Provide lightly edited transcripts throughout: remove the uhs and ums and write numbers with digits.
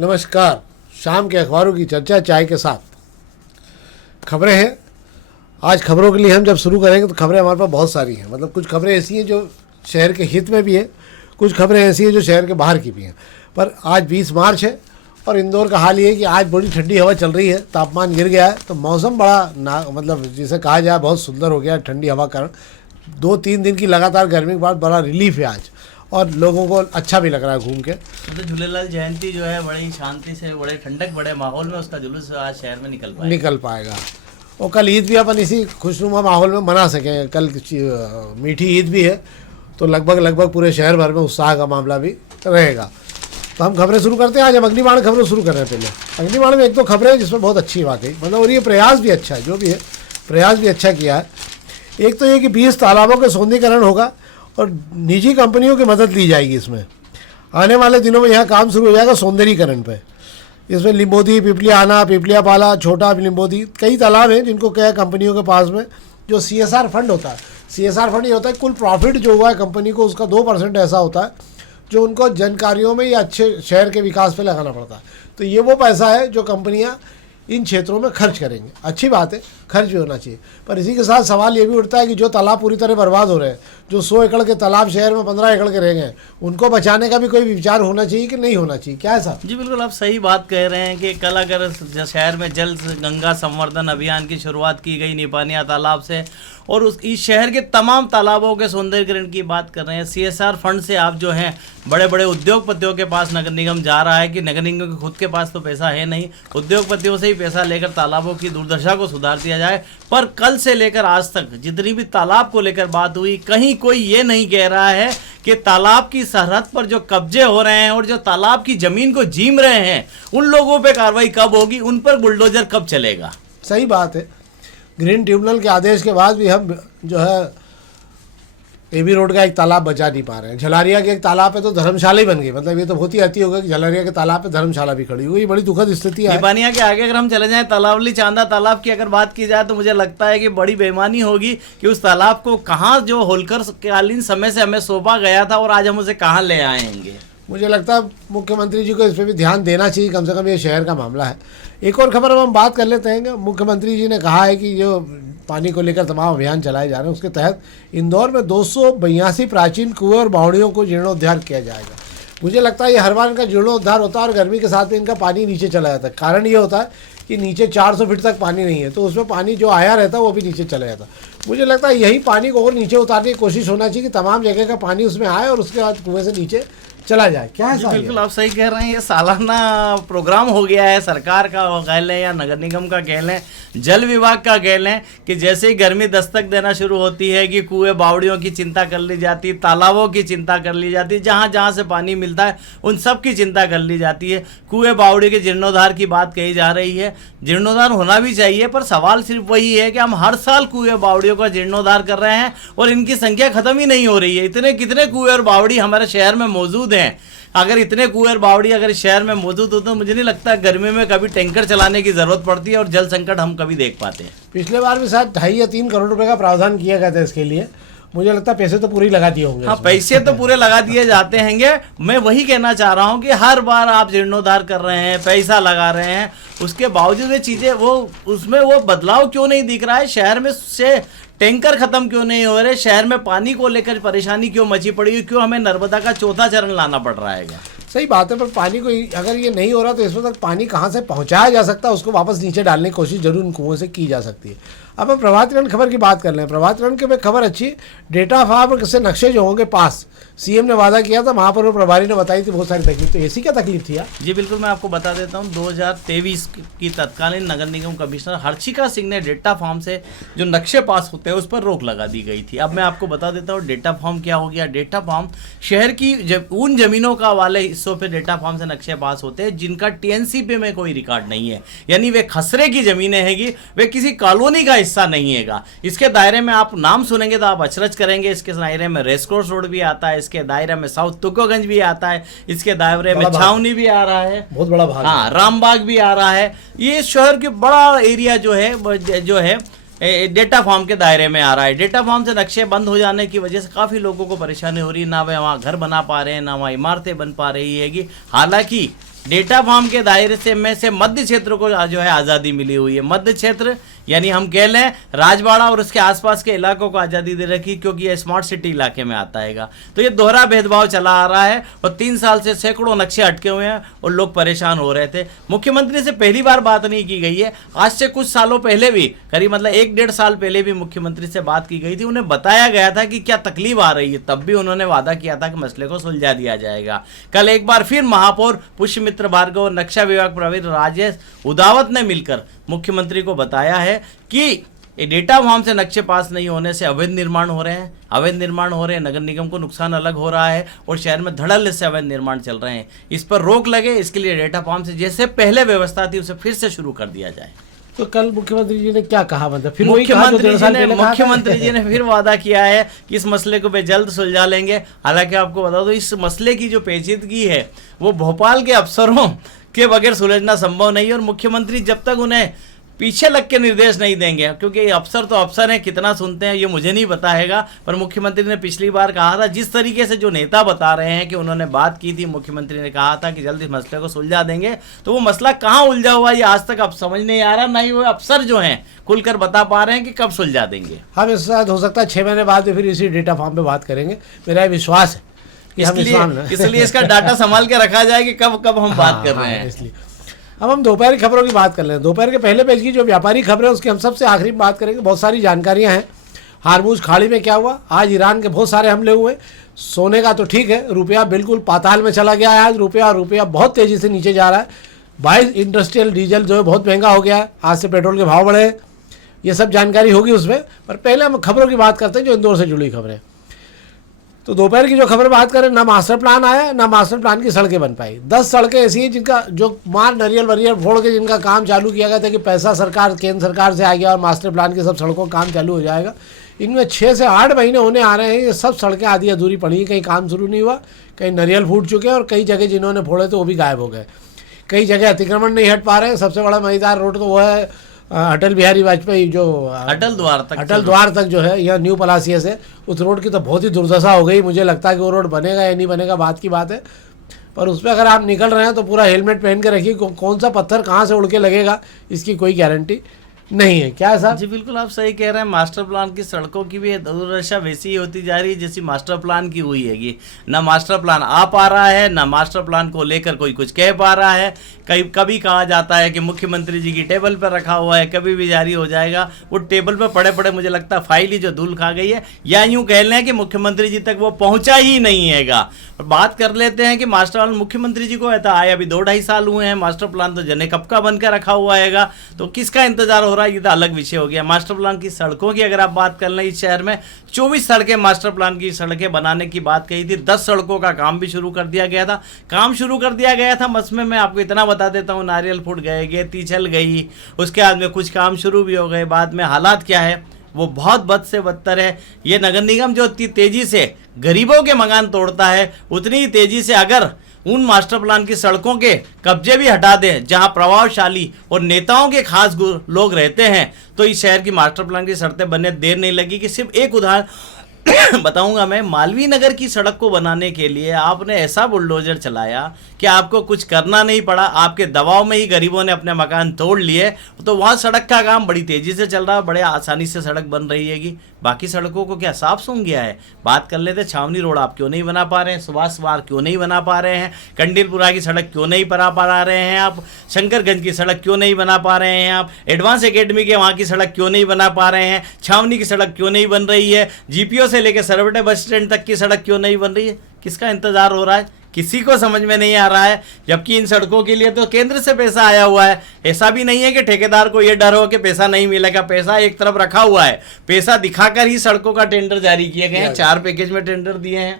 नमस्कार। शाम के अखबारों की चर्चा चाय के साथ। खबरें हैं। आज खबरों के लिए हम जब शुरू करेंगे तो खबरें हमारे पास बहुत सारी हैं। मतलब कुछ खबरें ऐसी हैं जो शहर के हित में भी है, कुछ खबरें ऐसी हैं जो शहर के बाहर की भी हैं। पर आज 20 मार्च है और इंदौर का हाल ये है कि आज बड़ी ठंडी हवा चल रही है, तापमान गिर गया है, तो मौसम बड़ा मतलब जिसे कहा जाए बहुत सुंदर हो गया ठंडी हवा कारण। 2-3 दिन की लगातार गर्मी के बाद बड़ा रिलीफ है आज, और लोगों को अच्छा भी लग रहा है घूम के। तो झूलेलाल जयंती जो है बड़ी शांति से, बड़े ठंडक, बड़े माहौल में उसका जुलूस आज शहर में निकल पाएगा। और कल ईद भी अपन इसी खुशनुमा माहौल में मना सकें। कल मीठी ईद भी है, तो लगभग पूरे शहर भर में उत्साह का मामला भी रहेगा। तो हम खबरें शुरू करते हैं। आज हम अग्निबाण खबरें शुरू कर रहे हैं। पहले अग्निबाण में एक दो खबरें हैं जिसमें बहुत अच्छी वाकई मतलब, और ये प्रयास भी अच्छा है, जो भी है प्रयास भी अच्छा किया है। एक तो ये कि 20 तालाबों के सौंदर्यीकरण होगा और निजी कंपनियों की मदद ली जाएगी। इसमें आने वाले दिनों में यहाँ काम शुरू हो जाएगा सौंदर्यीकरण पे। इसमें लिम्बोदी, पिपलियाना, पिपलियापाला, छोटा लिम्बोदी, कई तालाब हैं जिनको क्या कंपनियों के पास में जो CSR फंड होता है। CSR फंड ये होता है कुल प्रॉफिट जो हुआ है कंपनी को, उसका 2% ऐसा होता है जो उनको जनकार्यों में या अच्छे शहर के विकास पे लगाना पड़ता है। तो ये वो पैसा है जो कंपनियाँ इन क्षेत्रों में खर्च करेंगे। अच्छी बात है, खर्च भी होना चाहिए। पर इसी के साथ सवाल ये भी उठता है कि जो तालाब पूरी तरह बर्बाद हो रहे हैं, जो 100 एकड़ के तालाब शहर में 15 एकड़ के रह गए, उनको बचाने का भी कोई विचार होना चाहिए कि नहीं होना चाहिए? क्या है साहब? जी बिल्कुल, आप सही बात कह रहे हैं कि कल अगर शहर में जल गंगा संवर्धन अभियान की शुरुआत की गई निपानिया तालाब से, और इस शहर के तमाम तालाबों के सौंदर्यीकरण की बात कर रहे हैं, CSR फंड से आप जो हैं बड़े बड़े उद्योगपतियों के पास नगर निगम जा रहा है कि नगर निगम के खुद के पास तो पैसा है नहीं, उद्योगपतियों से ही पैसा लेकर तालाबों की दुर्दशा को सुधार दिया जाए। पर कल से लेकर आज तक जितनी भी तालाब को लेकर बात हुई, कहीं कोई ये नहीं कह रहा है कि तालाब की सरहद पर जो कब्जे हो रहे हैं और जो तालाब की जमीन को जीम रहे हैं, उन लोगों पे कार्रवाई कब होगी, उन पर बुलडोजर कब चलेगा। सही बात है। ग्रीन ट्रिब्यूनल के आदेश के बाद भी हम जो है AB रोड का एक तालाब बचा नहीं पा रहे हैं। झलारिया के एक तालाब पे तो धर्मशाला ही बन गई। मतलब ये तो बहुत ही अति होगा कि झलारिया के तालाब पे धर्मशाला भी खड़ी हुई। बड़ी दुखद स्थिति है। निपानिया के आगे अगर हम चले जाएं, तालावली चांदा तालाब की अगर बात की जाए तो मुझे लगता है कि बड़ी बेईमानी होगी कि उस तालाब को कहाँ जो होलकर कालीन समय से हमें सौंपा गया था और आज हम उसे कहाँ ले आएंगे। मुझे लगता है मुख्यमंत्री जी को इस पर भी ध्यान देना चाहिए, कम से कम ये शहर का मामला है। एक और खबर हम बात कर लेते हैं। मुख्यमंत्री जी ने कहा है कि जो पानी को लेकर तमाम अभियान चलाए जा रहे हैं, उसके तहत इंदौर में 282 प्राचीन कुएं और बावड़ियों को जीर्णोद्धार किया जाएगा। मुझे लगता है ये हर बार इनका जीर्णोद्धार होता है और गर्मी के साथ में इनका पानी नीचे चला जाता है। कारण ये होता है कि नीचे 400 फीट तक पानी नहीं है, तो उसमें पानी जो आया रहता है वो भी नीचे चला जाता है। मुझे लगता है यही पानी को और नीचे उतारने की कोशिश होना चाहिए कि तमाम जगह का पानी उसमें आए और उसके बाद कुएं से नीचे चला जाए। क्या है? बिल्कुल आप सही कह रहे हैं। ये सालाना प्रोग्राम हो गया है, सरकार का कह लें या नगर निगम का कह लें, जल विभाग का कह लें, कि जैसे ही गर्मी दस्तक देना शुरू होती है कि कुएं बावड़ियों की चिंता कर ली जाती है, तालाबों की चिंता कर ली जाती है, जहाँ जहाँ से पानी मिलता है उन सब की चिंता कर ली जाती है। कुएं बावड़ी के जीर्णोद्धार की बात कही जा रही है। जीर्णोद्धार होना भी चाहिए, पर सवाल सिर्फ वही है कि हम हर साल कुएं बावड़ियों का जीर्णोद्धार कर रहे हैं और इनकी संख्या खत्म ही नहीं हो रही है। इतने कितने कुएं और बावड़ी हमारे शहर में मौजूद हैं। अगर इतने कुएं और बावड़ी अगर शहर में मौजूद हो तो मुझे नहीं लगता गर्मी में कभी टैंकर चलाने की जरूरत पड़ती है और जल संकट हम कभी देख पाते हैं। पिछले बार भी शायद 2.5 या 3 करोड़ रुपए का प्रावधान किया गया था इसके लिए। मुझे लगता है पैसे तो पूरे लगा दिए होंगे। हाँ, पैसे तो पूरे लगा दिए जाते हैंगे। मैं वही कहना चाह रहा हूँ कि हर बार आप जीर्णोद्धार कर रहे हैं, पैसा लगा रहे हैं, उसके बावजूद ये चीजें वो उसमें वो बदलाव क्यों नहीं दिख रहा है? शहर में से टैंकर खत्म क्यों नहीं हो रहे? शहर में पानी को लेकर परेशानी क्यों मची पड़ी है? क्यों हमें नर्मदा का 4था चरण लाना पड़ रहा है? सही बात है, पर पानी को अगर ये नहीं हो रहा तो इसमें तक पानी कहाँ से पहुँचाया जा सकता है, उसको वापस नीचे डालने की कोशिश जरूर इन कुओं से की जा सकती है। अब हम प्रभात किरण खबर की बात कर लें। प्रभात किरण के में खबर अच्छी, डेटा फार्म से नक्शे जो होंगे पास, CM ने वादा किया था, महापौर प्रभारी ने बताई थी बहुत सारी तकलीफ। तो ऐसी क्या तकलीफ थी यार? जी बिल्कुल, मैं आपको बता देता हूँ। 2023 की तत्कालीन नगर निगम कमिश्नर हर्षिका सिंह ने डेटा फार्म से जो नक्शे पास होते हैं उस पर रोक लगा दी गई थी। अब मैं आपको बता देता हूँ डेटा फार्म क्या हो गया। डेटा फार्म शहर की उन जमीनों का वाले हिस्सों पे डेटा फार्म से नक्शे पास होते हैं जिनका TNCP में कोई रिकॉर्ड नहीं है, यानी वे खसरे की जमीनें हैगी, वे किसी कॉलोनी का हिस्सा नहीं हैगा। इसके दायरे में आप नाम सुनेंगे तो आप अचरज करेंगे। इसके दायरे में रेसकोर्स रोड भी आता है, इसके दायरे में साउथ तुकोगंज भी आता है, इसके दायरे में छावनी भी आ रहा है, बहुत बड़ा भाग। हाँ, रामबाग भी आ रहा है। ये शहर के बड़ा एरिया जो है डेटा फार्म के दायरे में आ रहा है। डेटा फार्म से नक्शे बंद हो जाने की वजह से काफ़ी लोगों को परेशानी हो रही है। ना वे वहाँ घर बना पा रहे हैं, ना वहाँ इमारतें बन पा रही है। हालांकि डेटा फार्म के दायरे से में से मध्य क्षेत्र को जो है आज़ादी मिली हुई है। मध्य क्षेत्र यानी हम कह लें राजवाड़ा और उसके आसपास के इलाकों को आज़ादी दे रखी, क्योंकि ये स्मार्ट सिटी इलाके में आता है। तो ये दोहरा भेदभाव चला आ रहा है और 3 साल से सैकड़ों नक्शे अटके हुए हैं और लोग परेशान हो रहे थे। मुख्यमंत्री से पहली बार बात नहीं की गई है, आज से कुछ सालों पहले भी, करीब मतलब 1-1.5 साल पहले भी मुख्यमंत्री से बात की गई थी। उन्हें बताया गया था कि क्या तकलीफ आ रही है, तब भी उन्होंने वादा किया था कि मसले को सुलझा दिया जाएगा। कल एक बार फिर महापौर पुष्यमित्र भार्गव और नक्शा विभाग प्रवीण राजेश उदावत ने मिलकर मुख्यमंत्री को बताया है कि ये डेटा फार्म से नक्शे पास नहीं होने से अवैध निर्माण हो रहे हैं, नगर निगम को नुकसान अलग हो रहा है और शहर में धड़ल्ले से अवैध निर्माण चल रहे हैं। इस पर रोक लगे, इसके लिए डेटा फार्म से जैसे पहले व्यवस्था थी उसे फिर से शुरू कर दिया जाए। तो कल मुख्यमंत्री जी ने क्या कहा, मतलब फिर मुख्यमंत्री जी ने फिर वादा किया है कि इस मसले को वे जल्द सुलझा लेंगे। हालांकि आपको बता दो, इस मसले की जो पेचीदगी है वो भोपाल के अफसरों के बगैर सुलझना संभव नहीं है और मुख्यमंत्री जब तक उन्हें पीछे लग के निर्देश नहीं देंगे, क्योंकि ये अफसर तो अफसर हैं, कितना सुनते हैं ये मुझे नहीं बताएगा, पर मुख्यमंत्री ने पिछली बार कहा था, जिस तरीके से जो नेता बता रहे हैं कि उन्होंने बात की थी, मुख्यमंत्री ने कहा था कि जल्द इस मसले को सुलझा देंगे, तो वो मसला कहाँ उलझा हुआ ये आज तक अब समझ नहीं आ रहा, ना ही वो अफसर जो हैं खुलकर बता पा रहे हैं कि कब सुलझा देंगे। हम इसके साथ हो सकता है 6 महीने बाद फिर इसी डेटा फॉर्म पे बात करेंगे, मेरा विश्वास है। इसलिए इसका डाटा संभाल के रखा जाए कि कब कब हम बात कर रहे हैं। इसलिए अब हम दोपहर की खबरों की बात कर लें। दोपहर के पहले पेज की जो व्यापारी खबरें उसकी हम सबसे आखिरी में बात करेंगे। बहुत सारी जानकारियां हैं। हारमूज खाड़ी में क्या हुआ, आज ईरान के बहुत सारे हमले हुए। सोने का तो ठीक है, रुपया बिल्कुल पाताल में चला गया है आज। रुपया बहुत तेज़ी से नीचे जा रहा है। 22 इंडस्ट्रियल डीजल जो है बहुत महंगा हो गया है, आज से पेट्रोल के भाव बढ़े हैं। ये सब जानकारी होगी उसमें, पर पहले हम खबरों की बात करते हैं जो इंदौर से जुड़ी खबरें। तो दोपहर की जो खबर बात करें, ना मास्टर प्लान आया, ना मास्टर प्लान की सड़कें बन पाई। 10 सड़कें ऐसी हैं जिनका जो नरियल वरियल फोड़ के जिनका काम चालू किया गया था कि पैसा केंद्र सरकार से आ गया और मास्टर प्लान की सब सड़कों का काम चालू हो जाएगा। इनमें 6 से 8 महीने होने आ रहे हैं, ये सब सड़कें आधी अधूरी पड़ी हैं, कहीं काम शुरू नहीं हुआ, कहीं नरियल फूट चुके हैं और कई जगह जिन्होंने फोड़े थे वो भी गायब हो गए। कई जगह अतिक्रमण नहीं हट पा रहे हैं। सबसे बड़ा मजेदार रोड तो वो है अटल बिहारी वाजपेयी जो अटल द्वार तक जो है, यह न्यू पलासिया से, उस रोड की तो बहुत ही दुर्दशा हो गई। मुझे लगता है कि वो रोड बनेगा या नहीं बनेगा बात की बात है, पर उस पर अगर आप निकल रहे हैं तो पूरा हेलमेट पहन के रखिए। कौन सा पत्थर कहाँ से उड़ के लगेगा इसकी कोई गारंटी नहीं है। क्या है साहब? जी बिल्कुल आप सही कह रहे हैं। मास्टर प्लान की सड़कों की भी दुर्दशा वैसी ही होती जा रही है जैसी मास्टर प्लान की हुई हैगी। ना मास्टर प्लान आ पा रहा है, ना मास्टर प्लान को लेकर कोई कुछ कह पा रहा है। कभी कहा जाता है कि मुख्यमंत्री जी की टेबल पर रखा हुआ है, कभी भी जारी हो जाएगा। वो टेबल पर पड़े पड़े मुझे लगता है फाइल ही जो धूल खा गई है, या यूँ कह लें कि मुख्यमंत्री जी तक वो पहुँचा ही नहीं हैगा। बात कर लेते हैं कि मास्टर प्लान मुख्यमंत्री जी को ऐसा आए अभी 2-2.5 साल हुए हैं। मास्टर प्लान तो जने कब का बनकर रखा हुआ हैगा, तो किसका इंतजार हो रहा है ये तो अलग विषय हो गया। मास्टर प्लान की सड़कों की अगर आप बात कर लें, इस शहर में 24 सड़कें मास्टर प्लान की सड़कें बनाने की बात कही थी। 10 सड़कों का काम भी शुरू कर दिया गया था। मसमे में आपको इतना बता देता हूँ, नारियल फूट गए, गेती चल गई, उसके बाद में कुछ काम शुरू भी हो गए। बाद में हालात क्या है वो बहुत बद से बदतर है। ये नगर निगम जो इतनी तेजी से गरीबों के मकान तोड़ता है, उतनी ही तेजी से अगर उन मास्टर प्लान की सड़कों के कब्जे भी हटा दें जहां प्रभावशाली और नेताओं के खास लोग रहते हैं, तो इस शहर की मास्टर प्लान की सड़कें बनने देर नहीं लगी। कि सिर्फ एक उदाहरण बताऊंगा मैं, मालवीय नगर की सड़क को बनाने के लिए आपने ऐसा बुलडोजर चलाया कि आपको कुछ करना नहीं पड़ा, आपके दबाव में ही गरीबों ने अपने मकान तोड़ लिए। तो वहाँ सड़क का काम बड़ी तेजी से चल रहा है, बड़े आसानी से सड़क बन रही हैगी। बाकी सड़कों को क्या साफ सूंघ गया है? बात कर लेते, छावनी रोड आप क्यों नहीं बना पा रहे हैं, सुभाष वार क्यों नहीं बना पा रहे हैं, कंडीलपुरा की सड़क क्यों नहीं बना पा रहे हैं आप, शंकरगंज की सड़क क्यों नहीं बना पा रहे हैं आप, एडवांस एकेडमी के वहाँ की सड़क क्यों नहीं बना पा रहे हैं, छावनी की सड़क क्यों नहीं बन रही है, जीपीओ से लेकर सरवटे बस स्टैंड तक की सड़क क्यों नहीं बन रही है? किसका इंतजार हो रहा है? किसी को समझ में नहीं आ रहा है। जबकि इन सड़कों के लिए तो केंद्र से पैसा आया हुआ है। ऐसा भी नहीं है कि ठेकेदार को ये डर हो कि पैसा नहीं मिलेगा। पैसा एक तरफ रखा हुआ है, पैसा दिखाकर ही सड़कों का टेंडर जारी किए गए हैं। 4 पैकेज में टेंडर दिए हैं।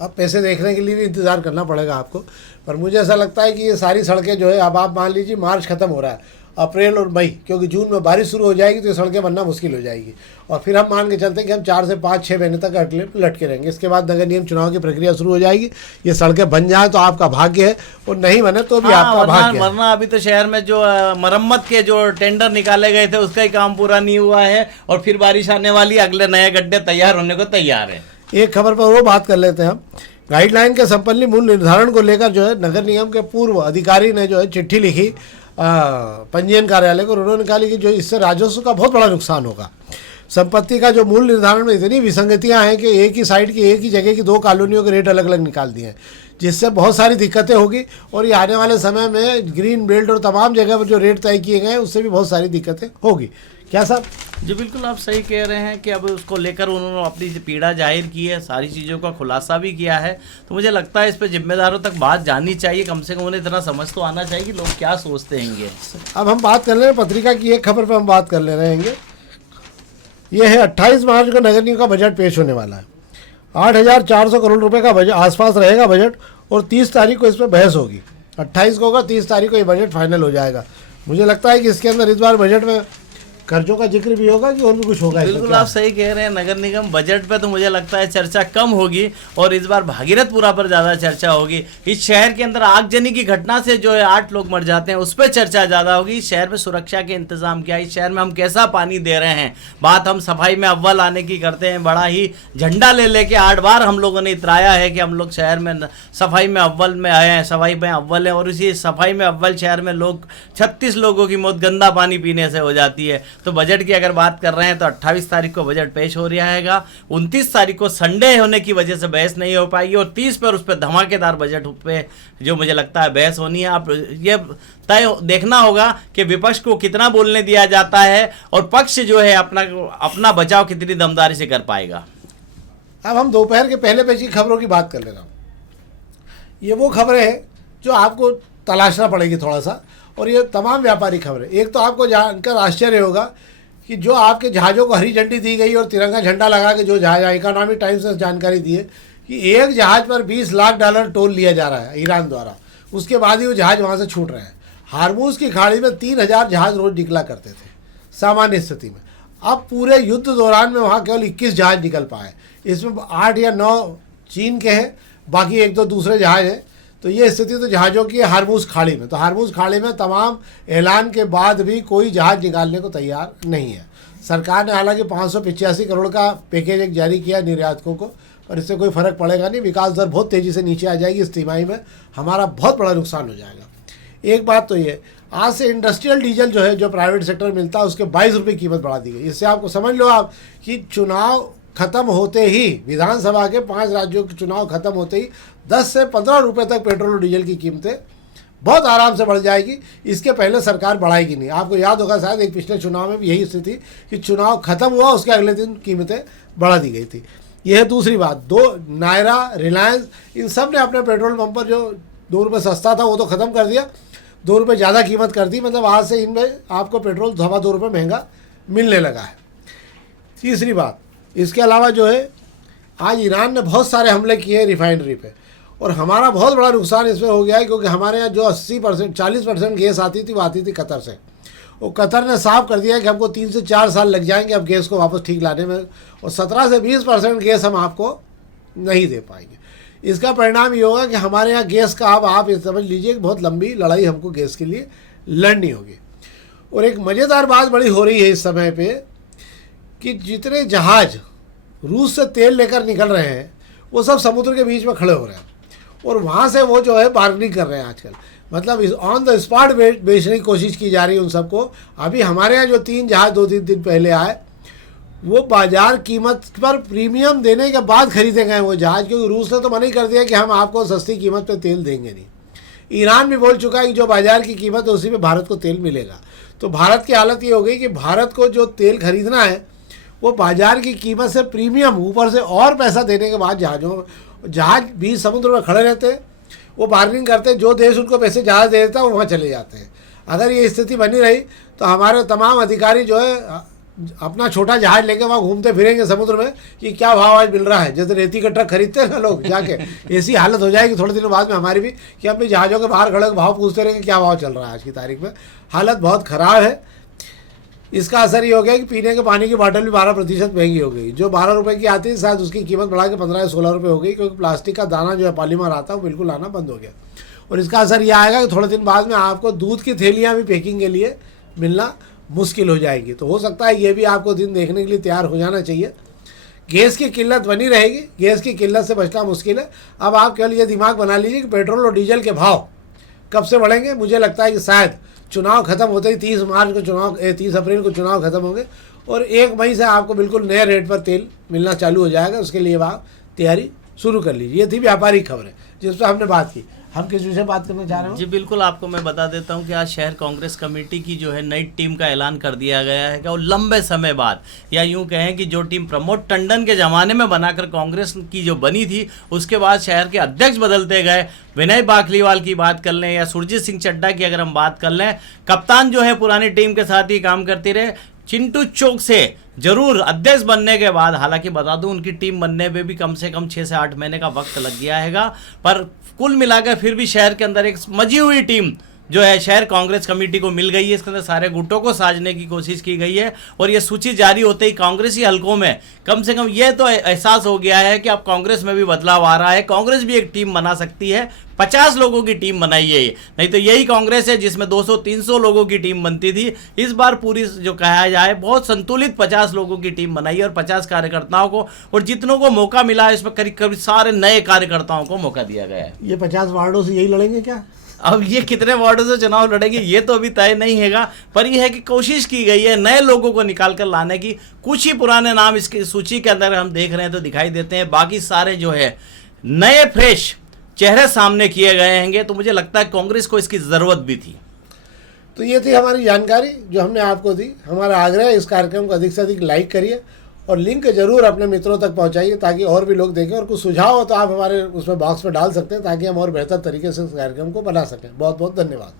अब पैसे देखने के लिए भी इंतजार करना पड़ेगा आपको। पर मुझे ऐसा लगता है कि ये सारी सड़कें जो है, अब आप मान लीजिए मार्च खत्म हो रहा है, अप्रैल और मई, क्योंकि जून में बारिश शुरू हो जाएगी तो ये सड़कें बनना मुश्किल हो जाएगी। और फिर हम मान के चलते हैं कि हम 4 से 5-6 महीने तक लटके रहेंगे। इसके बाद नगर निगम चुनाव की प्रक्रिया शुरू हो जाएगी। ये सड़कें बन जाए तो आपका भाग्य है, और नहीं बने तो भी आपका भाग्य है। वरना अभी तो शहर में जो मरम्मत के जो टेंडर निकाले गए थे उसका ही काम पूरा नहीं हुआ है, और फिर बारिश आने वाली, अगले नए गड्ढे तैयार होने को तैयार है। एक खबर पर वो बात कर लेते हैं हम गाइडलाइन के संपन्न मूल्य निर्धारण को लेकर जो है नगर निगम के पूर्व अधिकारी ने जो है चिट्ठी लिखी पंजीयन कार्यालय को। उन्होंने निकाली कि जो इससे राजस्व का बहुत बड़ा नुकसान होगा। संपत्ति का जो मूल्य निर्धारण में इतनी विसंगतियां हैं कि एक ही साइड की एक ही जगह की दो कॉलोनियों के रेट अलग अलग निकाल दिए हैं, जिससे बहुत सारी दिक्कतें होगी। और ये आने वाले समय में ग्रीन बेल्ट और तमाम जगह पर जो रेट तय किए गए हैं उससे भी बहुत सारी दिक्कतें होगी। क्या साहब? जी बिल्कुल, आप सही कह रहे हैं कि अब उसको लेकर उन्होंने अपनी पीड़ा जाहिर की है, सारी चीज़ों का खुलासा भी किया है। तो मुझे लगता है इस पर जिम्मेदारों तक बात जानी चाहिए, कम से कम उन्हें इतना समझ तो आना चाहिए कि लोग क्या सोचते हैंगे। अब हम बात कर ले रहे हैं पत्रिका की एक खबर पर हम बात कर ले रहे हैं। ये है 28 मार्च को नगर निगम का बजट पेश होने वाला है। 8,400 करोड़ रुपए का बजट आसपास रहेगा बजट, और 30 तारीख को इस पर बहस होगी। 28 को होगा, 30 तारीख को ये बजट फाइनल हो जाएगा। मुझे लगता है कि इसके अंदर इस बार बजट में कर्जों का जिक्र भी होगा कि और भी कुछ होगा। बिल्कुल आप सही कह रहे हैं। नगर निगम बजट पे तो मुझे लगता है चर्चा कम होगी और इस बार भागीरथपुरा पर ज़्यादा चर्चा होगी। इस शहर के अंदर आगजनी की घटना से जो है 8 लोग मर जाते हैं, उस पर चर्चा ज़्यादा होगी। इस शहर में सुरक्षा के इंतजाम क्या है, इस शहर में हम कैसा पानी दे रहे हैं। बात हम सफाई में अव्वल आने की करते हैं, बड़ा ही झंडा ले लेके 8 बार हम लोगों ने इतराया है कि हम लोग शहर में सफाई में अव्वल में आए हैं, सफाई में अव्वल है। और इसी सफाई में अव्वल शहर में लोग 36 लोगों की मौत गंदा पानी पीने से हो जाती है। तो बजट की अगर बात कर रहे हैं तो 28 तारीख को बजट पेश हो रहा है। 29 तारीख को संडे होने की वजह से बहस नहीं हो पाएगी और 30 पर उस पर धमाकेदार बजट पे जो मुझे लगता है बहस होनी है। आप ये तय देखना होगा कि विपक्ष को कितना बोलने दिया जाता है और पक्ष जो है अपना बचाव कितनी दमदारी से कर पाएगा। अब हम दोपहर के पहले पेज की खबरों की बात कर ले रहा हूँ। ये वो खबरें हैं जो आपको तलाशना पड़ेगी थोड़ा सा, और ये तमाम व्यापारी खबरें। एक तो आपको जानकर आश्चर्य होगा कि जो आपके जहाज़ों को हरी झंडी दी गई और तिरंगा झंडा लगा के जो जहाज, इकोनॉमिक टाइम्स ने जानकारी दी है कि एक जहाज़ पर $20 लाख टोल लिया जा रहा है ईरान द्वारा। उसके बाद ही वो जहाज़ वहाँ से छूट रहे हैं। हार्मूज की खाड़ी में 3,000 जहाज़ रोज़ निकला करते थे सामान्य स्थिति में। अब पूरे युद्ध दौरान में वहाँ केवल 21 जहाज़ निकल पाए। इसमें 8 या 9 चीन के हैं, बाकी 1-2 दूसरे जहाज़ हैं। तो ये स्थिति तो जहाज़ों की है हार्मूज खाड़ी में। तो हार्मूज खाड़ी में तमाम ऐलान के बाद भी कोई जहाज़ निकालने को तैयार नहीं है। सरकार ने हालांकि 585 करोड़ का पैकेज एक जारी किया निर्यातकों को, पर इससे कोई फ़र्क पड़ेगा नहीं। विकास दर बहुत तेज़ी से नीचे आ जाएगी। इस तिमाही में हमारा बहुत बड़ा नुकसान हो जाएगा। एक बात तो ये, आज से इंडस्ट्रियल डीजल जो है, जो प्राइवेट सेक्टर में मिलता है, उसके 22 रुपये कीमत बढ़ा दी गई। इससे आपको समझ लो आप कि चुनाव खत्म होते ही, विधानसभा के 5 राज्यों के चुनाव खत्म होते ही 10 से 15 रुपये तक पेट्रोल और डीजल की कीमतें बहुत आराम से बढ़ जाएगी। इसके पहले सरकार बढ़ाएगी नहीं। आपको याद होगा शायद एक पिछले चुनाव में भी यही स्थिति कि चुनाव खत्म हुआ उसके अगले दिन कीमतें बढ़ा दी गई थी। यह है दूसरी बात। नायरा, रिलायंस, इन सब ने अपने पेट्रोल पंप पर जो 2 रुपये सस्ता था वो तो ख़त्म कर दिया, 2 रुपये ज़्यादा कीमत कर दी। मतलब आज से इनमें आपको पेट्रोल 2.25 रुपये महंगा मिलने लगा है। तीसरी बात, इसके अलावा जो है आज ईरान ने बहुत सारे हमले किए रिफाइनरी पे, और हमारा बहुत बड़ा नुकसान इसमें हो गया है क्योंकि हमारे यहाँ जो 80% 40% गैस आती थी वो आती थी कतर से। और कतर ने साफ कर दिया कि हमको 3 से 4 साल लग जाएंगे अब गैस को वापस ठीक लाने में, और 17 से 20% गैस हम आपको नहीं दे पाएंगे। इसका परिणाम ये होगा कि हमारे यहाँ गैस का अब आप समझ लीजिए कि बहुत लंबी लड़ाई हमको गैस के लिए लड़नी होगी। और एक मज़ेदार बात बड़ी हो रही है इस समय पे कि जितने जहाज़ रूस से तेल लेकर निकल रहे हैं वो सब समुद्र के बीच में खड़े हो रहे हैं, और वहाँ से वो जो है बार्गेनिंग कर रहे हैं आजकल। मतलब इस ऑन द स्पॉट बेचने की कोशिश की जा रही है उन सबको। अभी हमारे यहाँ जो 3 जहाज़ 2-3 दिन पहले आए वो बाज़ार कीमत पर प्रीमियम देने के बाद खरीदे गए वो जहाज़, क्योंकि रूस ने तो मना ही कर दिया कि हम आपको सस्ती कीमत पे तेल देंगे नहीं। ईरान भी बोल चुका है कि जो बाज़ार की कीमत है उसी में भारत को तेल मिलेगा। तो भारत की हालत ये हो गई कि भारत को जो तेल खरीदना है वो बाज़ार की कीमत से प्रीमियम ऊपर से और पैसा देने के बाद जहाज़ बीच समुद्र में खड़े रहते हैं, वो बार्गेनिंग करते हैं। जो देश उनको पैसे ज़्यादा दे देता है वो वहाँ चले जाते हैं। अगर ये स्थिति बनी रही तो हमारे तमाम अधिकारी जो है अपना छोटा जहाज़ लेके वहाँ घूमते फिरेंगे समुद्र में कि क्या भाव आज मिल रहा है। जैसे रेती का ट्रक खरीदते हैं ना लोग जाके, ऐसी हालत हो जाएगी थोड़े दिनों बाद में हमारी भी कि अपने जहाज़ों के बाहर खड़े भाव पूछते रहेंगे क्या भाव चल रहा है आज की तारीख में। हालत बहुत ख़राब है। इसका असर ये हो गया कि पीने के पानी की बोतल भी 12% महंगी हो गई। जो 12 रुपये की आती है शायद उसकी कीमत बढ़ा के 15 या 16 रुपये हो गई, क्योंकि प्लास्टिक का दाना जो है पॉलीमर आता है वो बिल्कुल आना बंद हो गया। और इसका असर यह आएगा कि थोड़े दिन बाद में आपको दूध की थैलियाँ भी पैकिंग के लिए मिलना मुश्किल हो जाएगी। तो हो सकता है ये भी आपको दिन देखने के लिए तैयार हो जाना चाहिए गैस की किल्लत बनी रहेगी, गैस की किल्लत से बचना मुश्किल है। अब आप केवल ये दिमाग बना लीजिए कि पेट्रोल और डीजल के भाव कब से बढ़ेंगे। मुझे लगता है कि शायद चुनाव खत्म होते ही 30 अप्रैल को चुनाव खत्म होंगे और 1 मई से आपको बिल्कुल नए रेट पर तेल मिलना चालू हो जाएगा। उसके लिए आप तैयारी शुरू कर लीजिए। ये थी व्यापारिक खबरें जिस पर हमने बात की। हम किस विषय बात करना चाह रहे हो? जी बिल्कुल, आपको मैं बता देता हूं कि आज शहर कांग्रेस कमेटी की जो है नई टीम का ऐलान कर दिया गया है और लंबे समय बाद, या यूं कहें कि जो टीम प्रमोद टंडन के ज़माने में बनाकर कांग्रेस की जो बनी थी उसके बाद शहर के अध्यक्ष बदलते गए। विनय बाखलीवाल की बात कर लें या सुरजीत सिंह चड्डा की अगर हम बात कर लें, कप्तान जो है पुरानी टीम के साथ ही काम करते रहे। चिंटू चौक से जरूर अध्यक्ष बनने के बाद, हालांकि बता दूं उनकी टीम बनने में भी कम से कम 6 से 8 महीने का वक्त लग गया हैगा, पर कुल मिलाकर फिर भी शहर के अंदर एक मजी हुई टीम जो है शहर कांग्रेस कमेटी को मिल गई है। इसके अंदर सारे गुटों को साजने की कोशिश की गई है और ये सूची जारी होते ही कांग्रेसी हलकों में कम से कम ये तो एहसास हो गया है कि अब कांग्रेस में भी बदलाव आ रहा है, कांग्रेस भी एक टीम बना सकती है। 50 लोगों की टीम बनाई है ये, नहीं तो यही कांग्रेस है जिसमें 200-300 लोगों की टीम बनती थी। इस बार पूरी जो कहा जाए बहुत संतुलित 50 लोगों की टीम बनाई है और 50 कार्यकर्ताओं को, और जितनों को मौका मिला है इसमें करीब करीब सारे नए कार्यकर्ताओं को मौका दिया गया है। ये 50 वार्डों से यही लड़ेंगे क्या? अब ये कितने वार्डों से चुनाव लड़ेंगे ये तो अभी तय नहीं हैगा, पर यह है कि कोशिश की गई है नए लोगों को निकाल कर लाने की। कुछ ही पुराने नाम इसकी सूची के अंदर हम देख रहे हैं तो दिखाई देते हैं, बाकी सारे जो है नए फ्रेश चेहरे सामने किए गए हैं। तो मुझे लगता है कांग्रेस को इसकी ज़रूरत भी थी। तो ये थी हमारी जानकारी जो हमने आपको दी। हमारा आग्रह है इस कार्यक्रम को अधिक से अधिक लाइक करिए और लिंक जरूर अपने मित्रों तक पहुंचाइए ताकि और भी लोग देखें, और कुछ सुझाव हो तो आप हमारे उसमें बॉक्स में डाल सकते हैं ताकि हम और बेहतर तरीके से इस कार्यक्रम को बना सकें। बहुत बहुत धन्यवाद।